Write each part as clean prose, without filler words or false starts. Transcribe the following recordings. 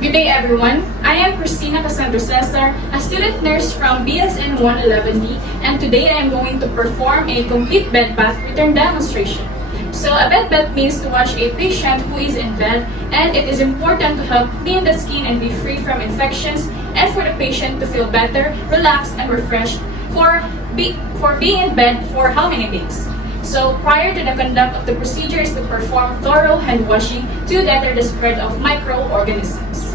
Good day everyone. I am Christina Cassandra Cesar, a student nurse from BSN 111D, and today I am going to perform a complete bed bath return demonstration. So a bed bath means to wash a patient who is in bed, and it is important to help clean the skin and be free from infections, and for the patient to feel better, relaxed, and refreshed for being in bed for how many days. So prior to the conduct of the procedure is to perform thorough hand washing to deter the spread of microorganisms.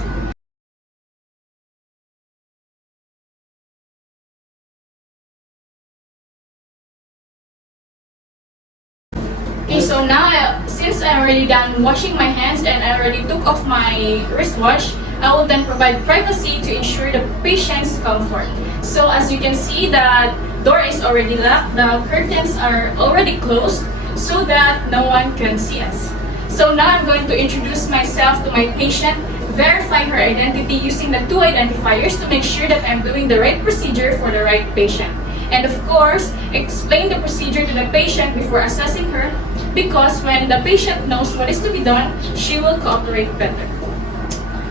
Okay, so now since I already done washing my hands and I already took off my wristwatch, I will then provide privacy to ensure the patient's comfort. So as you can see, the door is already locked, the curtains are already closed so that no one can see us. So now I'm going to introduce myself to my patient, verify her identity using the two identifiers to make sure that I'm doing the right procedure for the right patient. And of course, explain the procedure to the patient before assessing her, because when the patient knows what is to be done, she will cooperate better.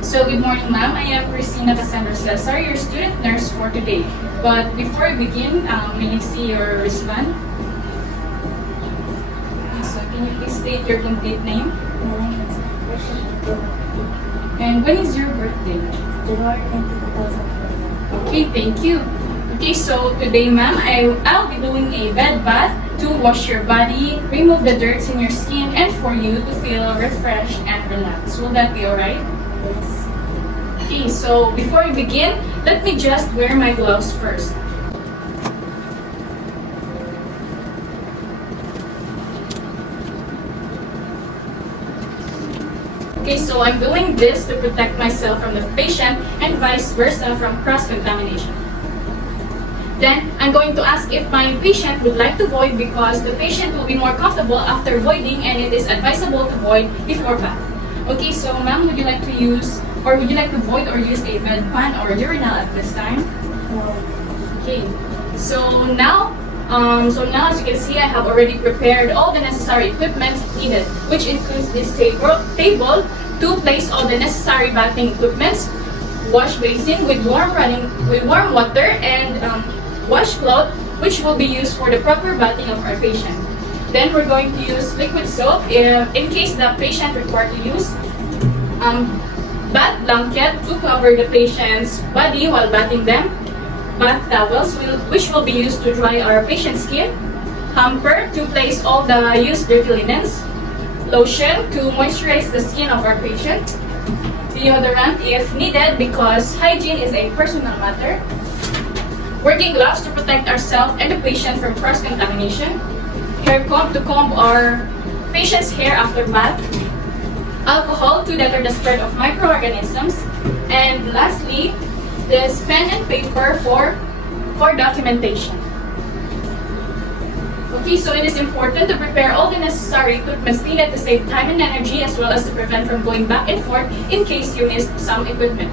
So good morning, ma'am. I am Christina Cassandra Cesar, your student nurse for today. But before we begin, may I see your wristband? So can you please state your complete name? And when is your birthday? January 20,000. Okay, thank you. Okay, so today, ma'am, I'll be doing a bed bath to wash your body, remove the dirt in your skin, and for you to feel refreshed and relaxed. Will that be alright? Yes. Okay, so before we begin, let me just wear my gloves first. Okay, so I'm doing this to protect myself from the patient and vice versa from cross-contamination. Then, I'm going to ask if my patient would like to void because the patient will be more comfortable after voiding and it is advisable to void before bath. Okay, so ma'am, would you like to void or use a bed pan or urinal at this time? No. Okay, so now as you can see, I have already prepared all the necessary equipment needed, which includes this table to place all the necessary bathing equipments, wash basin with warm water, and washcloth, which will be used for the proper bathing of our patient. Then we're going to use liquid soap in case the patient requires to use bath blanket to cover the patient's body while bathing them, bath towels which will be used to dry our patient's skin, hamper to place all the used dirty linens, lotion to moisturize the skin of our patient, deodorant if needed because hygiene is a personal matter, working gloves to protect ourselves and the patient from cross-contamination, hair comb to comb our patient's hair after bath, alcohol to deter the spread of microorganisms, and lastly, this pen and paper for documentation. Okay, so it is important to prepare all the necessary equipment needed to save time and energy as well as to prevent from going back and forth in case you missed some equipment.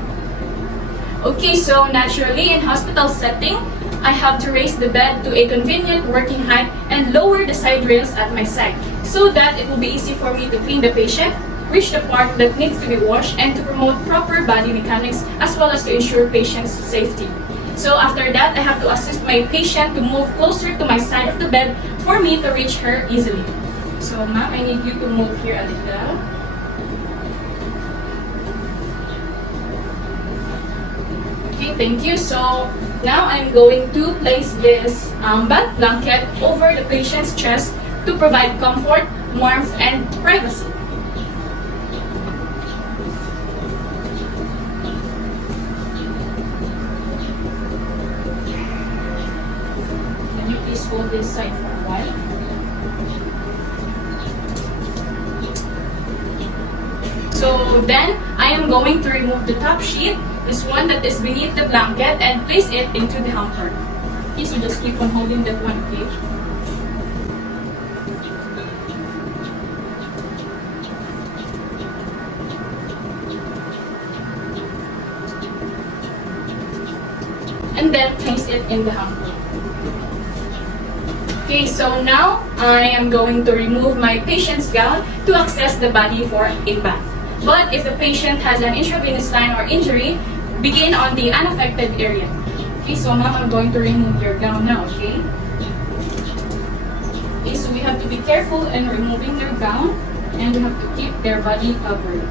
Okay, so naturally in hospital setting, I have to raise the bed to a convenient working height and lower the side rails at my side so that it will be easy for me to clean the patient, reach the part that needs to be washed, and to promote proper body mechanics as well as to ensure patient's safety. So after that, I have to assist my patient to move closer to my side of the bed for me to reach her easily. So ma'am, I need you to move here a little. Okay, thank you. So now I'm going to place this bath blanket over the patient's chest to provide comfort, warmth, and privacy. Can you please hold this side for a while? So then I am going to remove the top sheet, this one that is beneath the blanket, and place it into the hamper. Okay, so just keep on holding that one, okay? And then place it in the hamper. Okay, so now I am going to remove my patient's gown to access the body for a bath. But if the patient has an intravenous line or injury, begin on the unaffected area. Okay, so ma'am, I'm going to remove your gown now, okay? Okay, so we have to be careful in removing their gown, and we have to keep their body covered.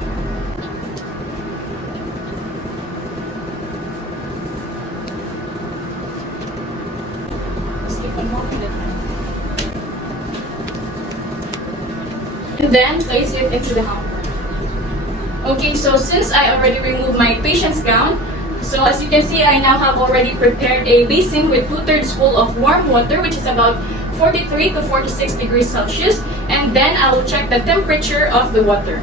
Just keep on moving it. And then place it into the hamper. Okay, so since I already removed my patient's gown, so as you can see, I now have already prepared a basin with 2/3 full of warm water, which is about 43 to 46 degrees Celsius, and then I will check the temperature of the water.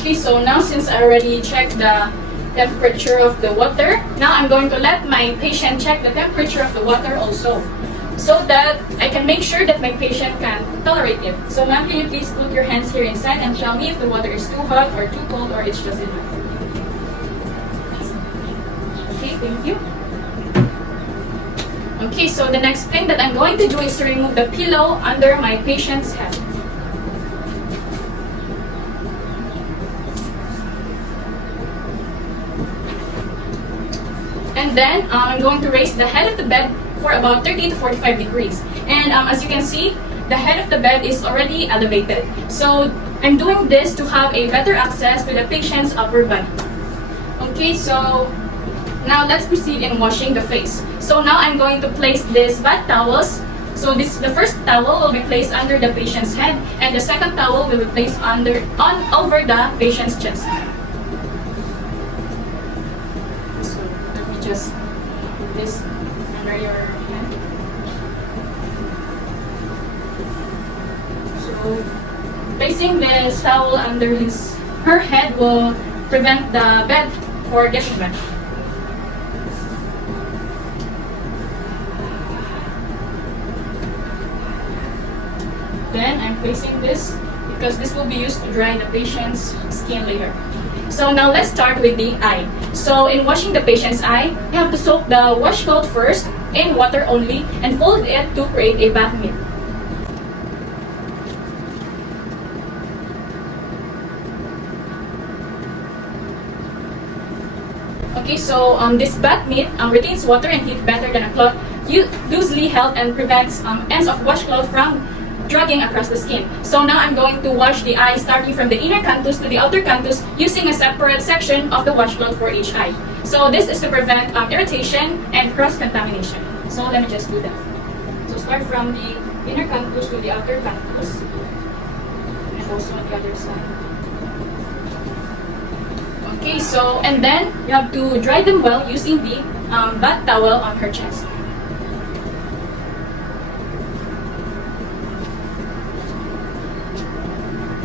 Okay, so now since I already checked the temperature of the water, now I'm going to let my patient check the temperature of the water also, so that I can make sure that my patient can tolerate it. So ma'am, can you please put your hands here inside and tell me if the water is too hot or too cold or it's just enough. Okay, thank you. Okay, so the next thing that I'm going to do is to remove the pillow under my patient's head. And then I'm going to raise the head of the bed for about 30 to 45 degrees. And as you can see, the head of the bed is already elevated. So I'm doing this to have a better access to the patient's upper body. Okay, so now let's proceed in washing the face. So now I'm going to place these bath towels. So the first towel will be placed under the patient's head, and the second towel will be placed over the patient's chest. So let me just put this under your hand. So placing this towel under her head will prevent the bed from getting wet. Then I'm placing this because this will be used to dry the patient's skin later. So now let's start with the eye. So in washing the patient's eye, you have to soak the washcloth first in water only and fold it to create a bath mitt. Okay, so this bath mitt retains water and heat better than a cloth loosely held and prevents ends of washcloth from dragging across the skin. So now I'm going to wash the eye starting from the inner canthus to the outer canthus using a separate section of the washcloth for each eye. So this is to prevent irritation and cross-contamination. So let me just do that. So start from the inner canthus to the outer canthus and also on the other side. Okay, so and then you have to dry them well using the bath towel on her chest.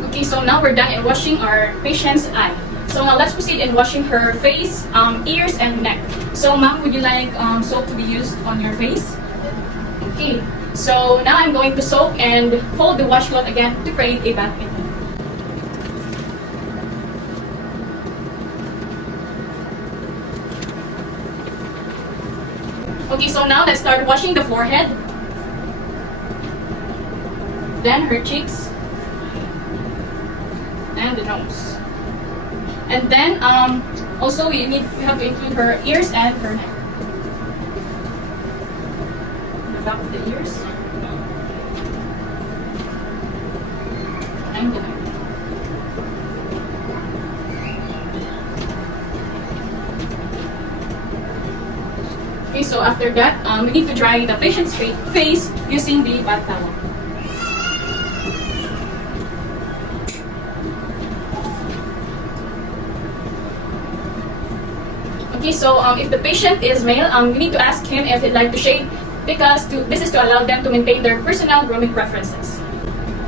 Okay, so now we're done in washing our patient's eye. So now let's proceed in washing her face, ears, and neck. So ma'am, would you like soap to be used on your face? Okay, so now I'm going to soak and fold the washcloth again to create a bath mitt. Okay, so now let's start washing the forehead, then her cheeks, and the nose. And then also we have to include her ears and her neck. The back of the ears and the neck. Okay, so after that, we need to dry the patient's face using the bath towel. Okay, so if the patient is male, we need to ask him if he'd like to shave because this is to allow them to maintain their personal grooming preferences.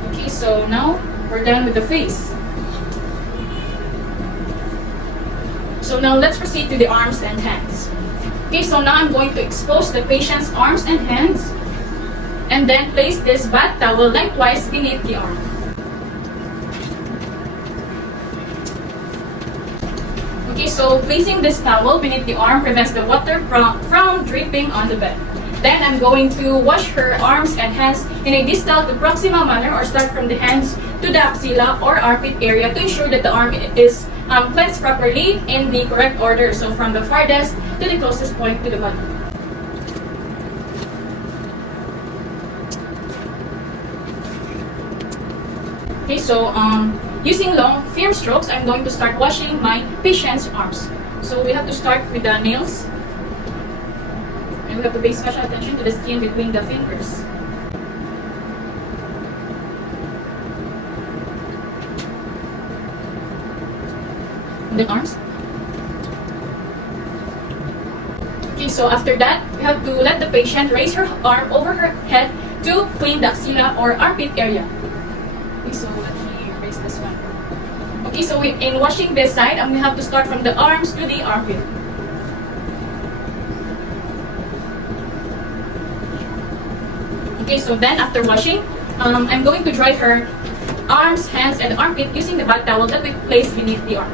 Okay, so now we're done with the face. So now let's proceed to the arms and hands. Okay, so now I'm going to expose the patient's arms and hands and then place this bath towel lengthwise beneath the arm. Okay, so placing this towel beneath the arm prevents the water from dripping on the bed. Then I'm going to wash her arms and hands in a distal to proximal manner, or start from the hands to the axilla or armpit area to ensure that the arm is cleansed properly in the correct order. So from the farthest to the closest point to the body. Okay, so using long, firm strokes, I'm going to start washing my patient's arms. So we have to start with the nails. And we have to pay special attention to the skin between the fingers. And then arms. Okay, so after that, we have to let the patient raise her arm over her head to clean the axilla or armpit area. Okay, so let me erase this one. Okay, so in washing this side, we have to start from the arms to the armpit. Okay, so then after washing, I'm going to dry her arms, hands, and armpit using the bath towel that we placed beneath the arm.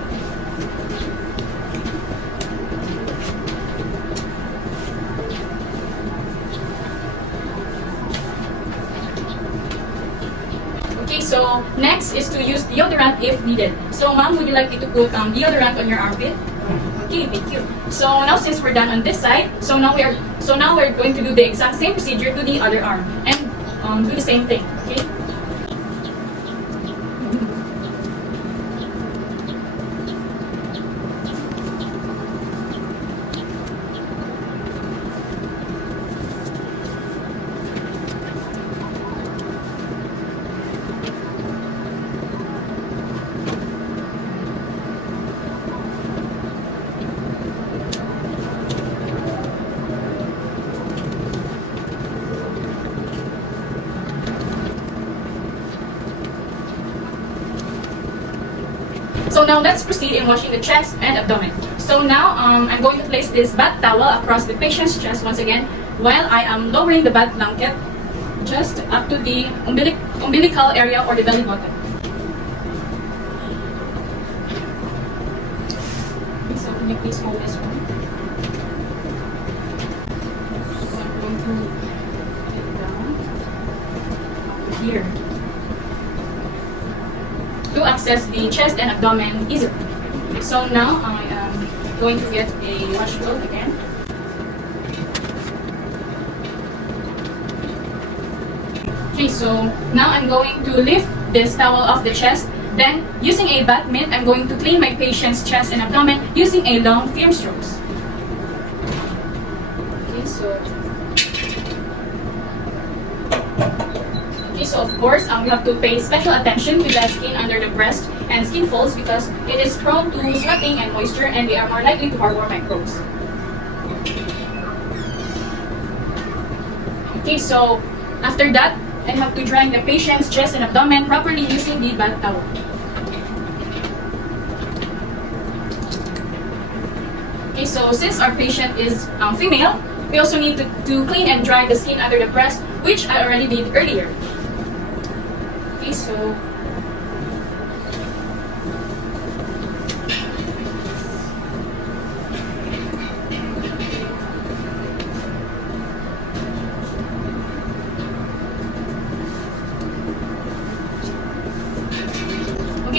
Okay, so next is to use deodorant if needed. So ma'am, would you like me to put deodorant on your armpit? Okay, thank you. So now since we're done on this side, so now we're going to do the exact same procedure to the other arm and do the same thing. Okay. So now let's proceed in washing the chest and abdomen. So now I'm going to place this bath towel across the patient's chest once again, while I am lowering the bath blanket just up to the umbilical area or the belly button. Okay, so can you please hold this one? So I'm going to put it down here to access the chest and abdomen easier. So now I am going to get a washcloth again. Okay, so now I'm going to lift this towel off the chest. Then, using a bath mitt, I'm going to clean my patient's chest and abdomen using a long, firm strokes. So of course, we have to pay special attention to the skin under the breast and skin folds because it is prone to sweating and moisture, and they are more likely to harbor microbes. Okay, so after that, I have to dry the patient's chest and abdomen properly using the bath towel. Okay, so since our patient is female, we also need to clean and dry the skin under the breast, which I already did earlier. Okay,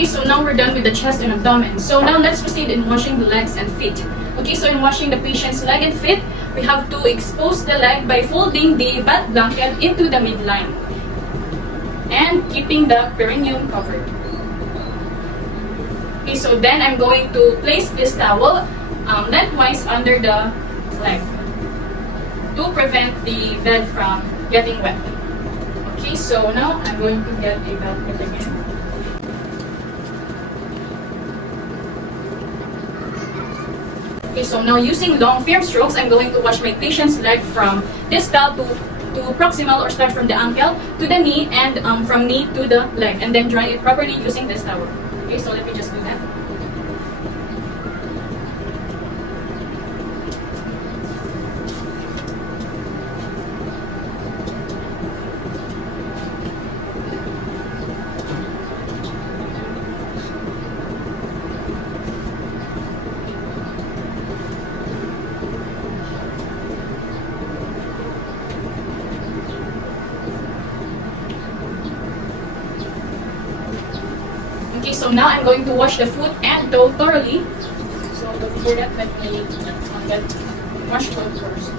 so now we're done with the chest and abdomen. So now let's proceed in washing the legs and feet. Okay, so in washing the patient's leg and feet, we have to expose the leg by folding the bath blanket into the midline and keeping the perineum covered. Okay, so then I'm going to place this towel lengthwise under the leg to prevent the bed from getting wet. Okay, so now I'm going to get a bath mitt again. Okay, so now using long, firm strokes, I'm going to wash my patient's leg from distal to proximal, or start from the ankle to the knee, and from knee to the leg, and then dry it properly using this towel. Okay, so let me just do that. Okay, so now I'm going to wash the foot and toe thoroughly. So before that, let me get washcloth first.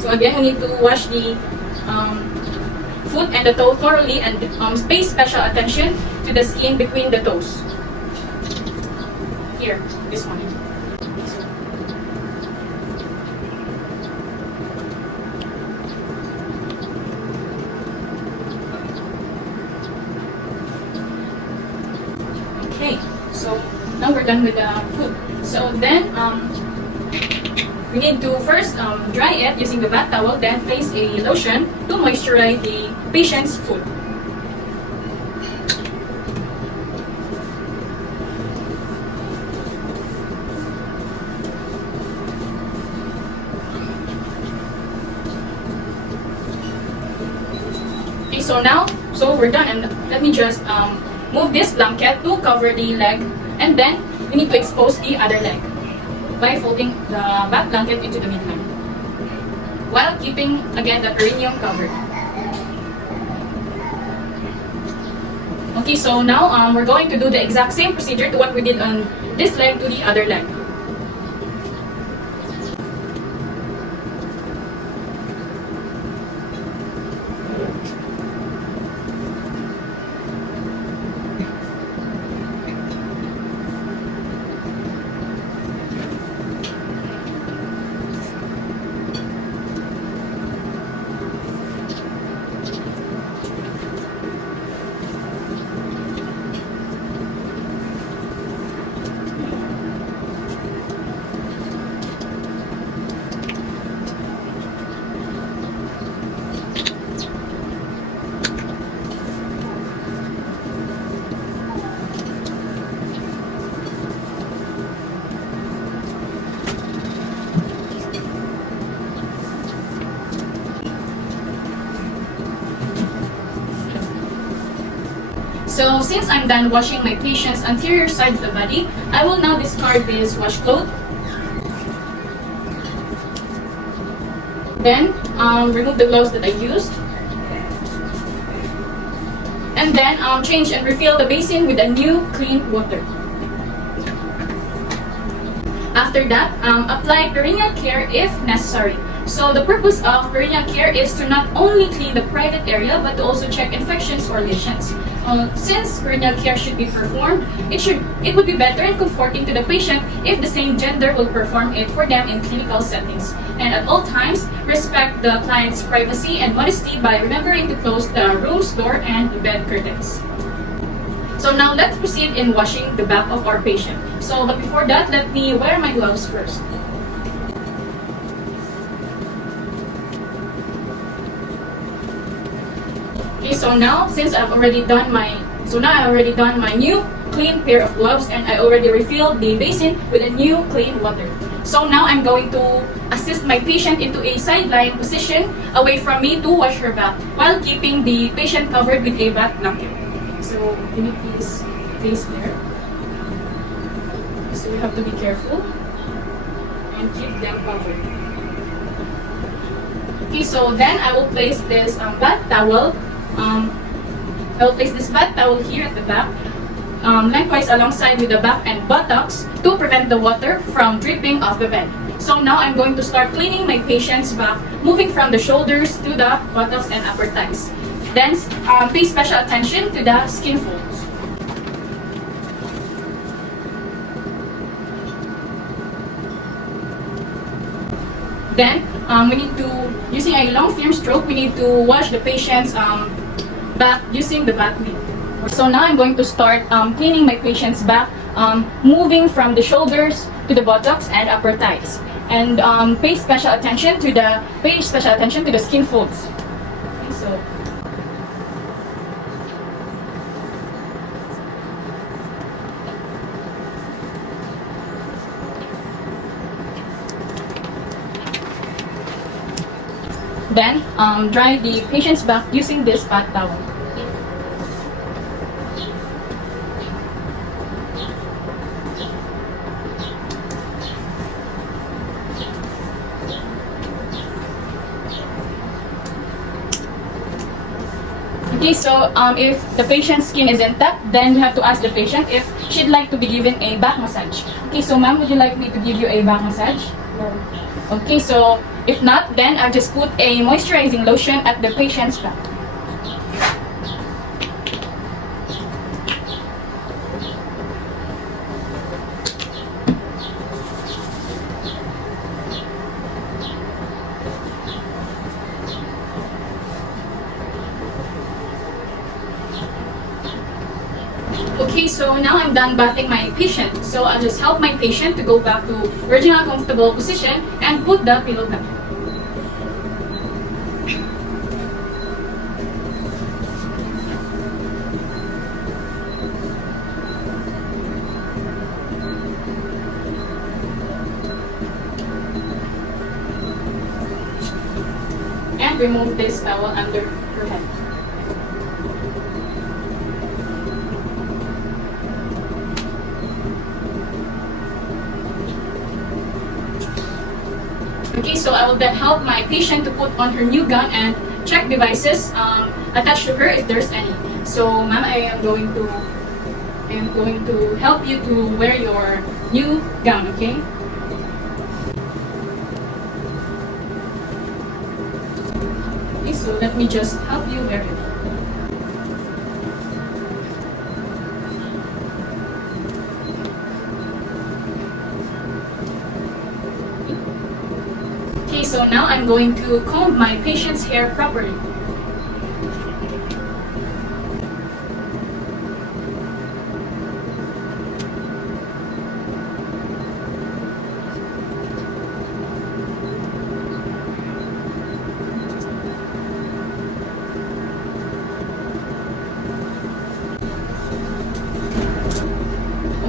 So again, we need to wash the foot and the toe thoroughly and pay special attention to the skin between the toes. Here, this one. Okay, so now we're done with the foot. So then we need to first dry it using the bath towel, then place a lotion to moisturize the patient's foot. Okay, so we're done, and let me just move this blanket to cover the leg, and then we need to expose the other leg by folding the back blanket into the midline, while keeping again the perineum covered. Okay, so now we're going to do the exact same procedure to what we did on this leg to the other leg. So since I'm done washing my patient's anterior side of the body, I will now discard this washcloth. Then remove the gloves that I used. And then change and refill the basin with a new clean water. After that, apply perineal care if necessary. So the purpose of perineal care is to not only clean the private area but to also check infections or lesions. Since perineal care should be performed, it would be better and comforting to the patient if the same gender will perform it for them in clinical settings. And at all times, respect the client's privacy and modesty by remembering to close the room's door and the bed curtains. So now let's proceed in washing the back of our patient. So but before that, let me wear my gloves first. Okay, so now since I've already done my new clean pair of gloves, and I already refilled the basin with a new clean water. So now I'm going to assist my patient into a side-lying position away from me to wash her back while keeping the patient covered with a bath blanket. So can you please place there? So you have to be careful and keep them covered. Okay, so then I will place this bath towel. I will place this bath towel here at the back, lengthwise alongside with the back and buttocks to prevent the water from dripping off the bed. So now I'm going to start cleaning my patient's back, moving from the shoulders to the buttocks and upper thighs. Then pay special attention to the skin folds. Then we need to, using a long firm stroke, we need to wash the patient's back using the back mitt. So now I'm going to start cleaning my patient's back, moving from the shoulders to the buttocks and upper thighs, and pay special attention to the skin folds. Okay, so then dry the patient's back using this bath towel. Okay, so if the patient's skin is intact, then we have to ask the patient if she'd like to be given a back massage. Okay, so ma'am, would you like me to give you a back massage? No. Okay, so if not, then I'll just put a moisturizing lotion at the patient's back. Okay, so now I'm done bathing my patient. So I'll just help my patient to go back to original comfortable position and put the pillow back. And remove this towel under her head. Okay, so I will then help my patient to put on her new gown and check devices attached to her if there's any. So, ma'am, I am going to help you to wear your new gown, okay? Okay, so let me just help you wear it. Okay, so now I'm going to comb my patient's hair properly.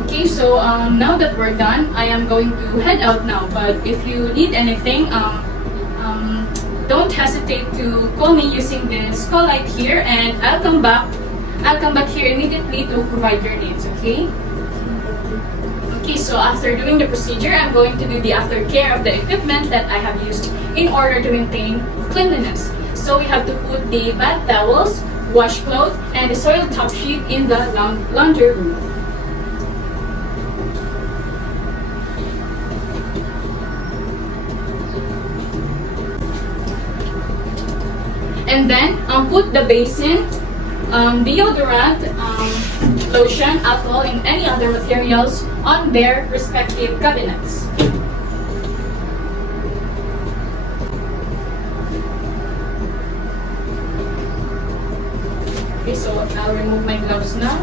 Okay, so now that we're done, I am going to head out now. But if you need anything, don't hesitate to call me using this call light here, and I'll come back. I'll come back here immediately to provide your needs. Okay. Okay, so after doing the procedure, I'm going to do the aftercare of the equipment that I have used in order to maintain cleanliness. So we have to put the bath towels, washcloth, and the soiled top sheet in the laundry room. And then put the basin, deodorant, lotion, alcohol, and any other materials on their respective cabinets. Okay, so I'll remove my gloves now.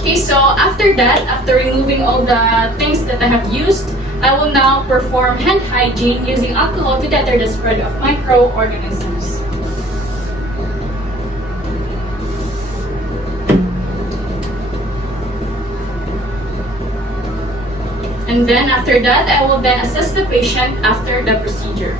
Okay, so after that, after removing all the things that I have used, I will now perform hand hygiene using alcohol to deter the spread of microorganisms. And then after that, I will then assess the patient after the procedure.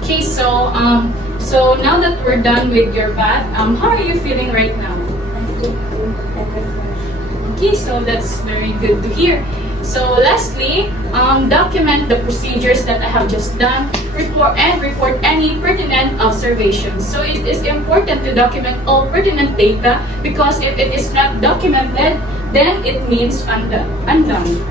Okay, so now that we're done with your bath, how are you feeling right now? I feel good and refreshed. Okay, so that's very good to hear. So lastly, document the procedures that I have just done, report any pertinent observations. So it is important to document all pertinent data, because if it is not documented, then it means undone.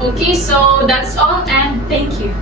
Okay, so that's all, and thank you.